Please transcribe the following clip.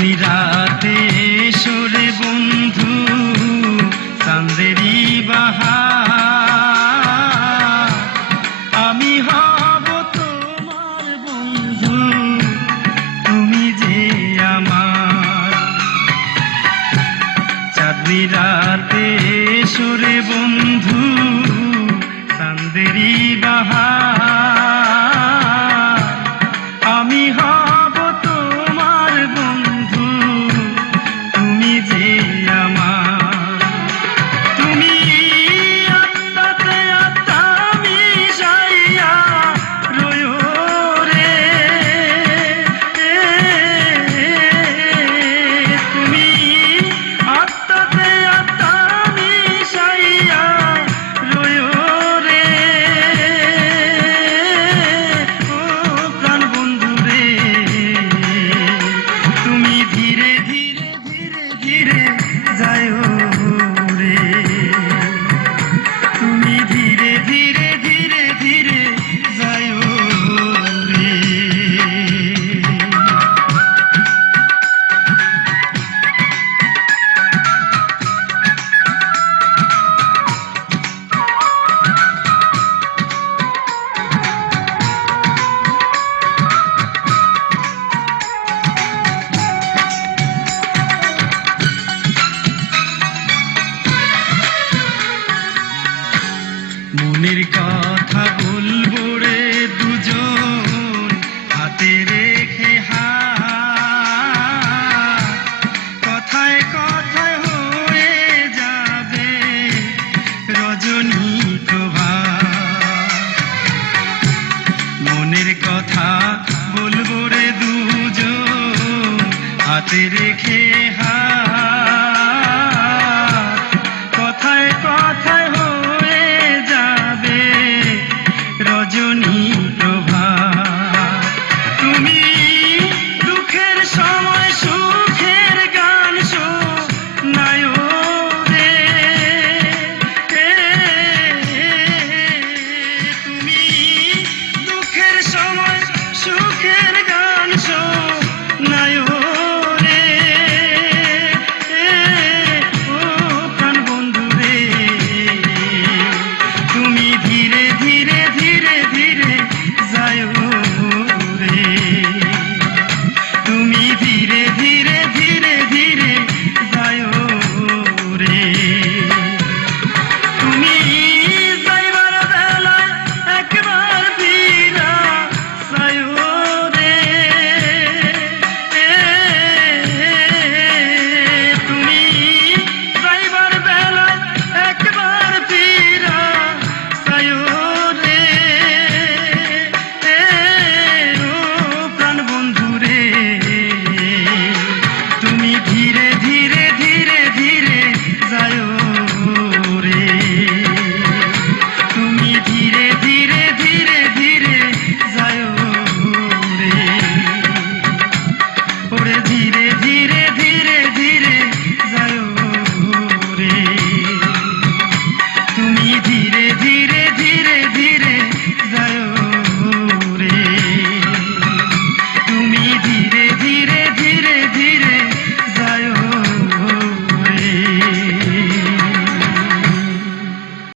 চাঁদনি রাতে সরে বন্ধু চাঁদেরি বাহার, আমি হব তোমার বন্ধু, তুমি যে আমার। চাঁদনি রাতে সরে বন্ধু চাঁদেরি বাহার, আমি হব তোমার বন্ধু, তুমি যে আমার। তুমি আত্মাতে আত্মা মিশাইয়া রয়ো রে, তুমি আত্মাতে আত্মা মিশাইয়া রয়ো রে, ও প্রাণ বন্ধু রে। তুমি ধীরে ধীরে ধীরে ধীরে যায়ো রে, তুমি ধীরে ধীরে ধীরে ধীরে যায়ো রে। মনের কথা বলবো রে দুজন হাতে রেখে হাত, কথায় কথায় হয়ে যাবে রজনী প্রভাত। মনের কথা বলবো রে দুজন হাতে রেখে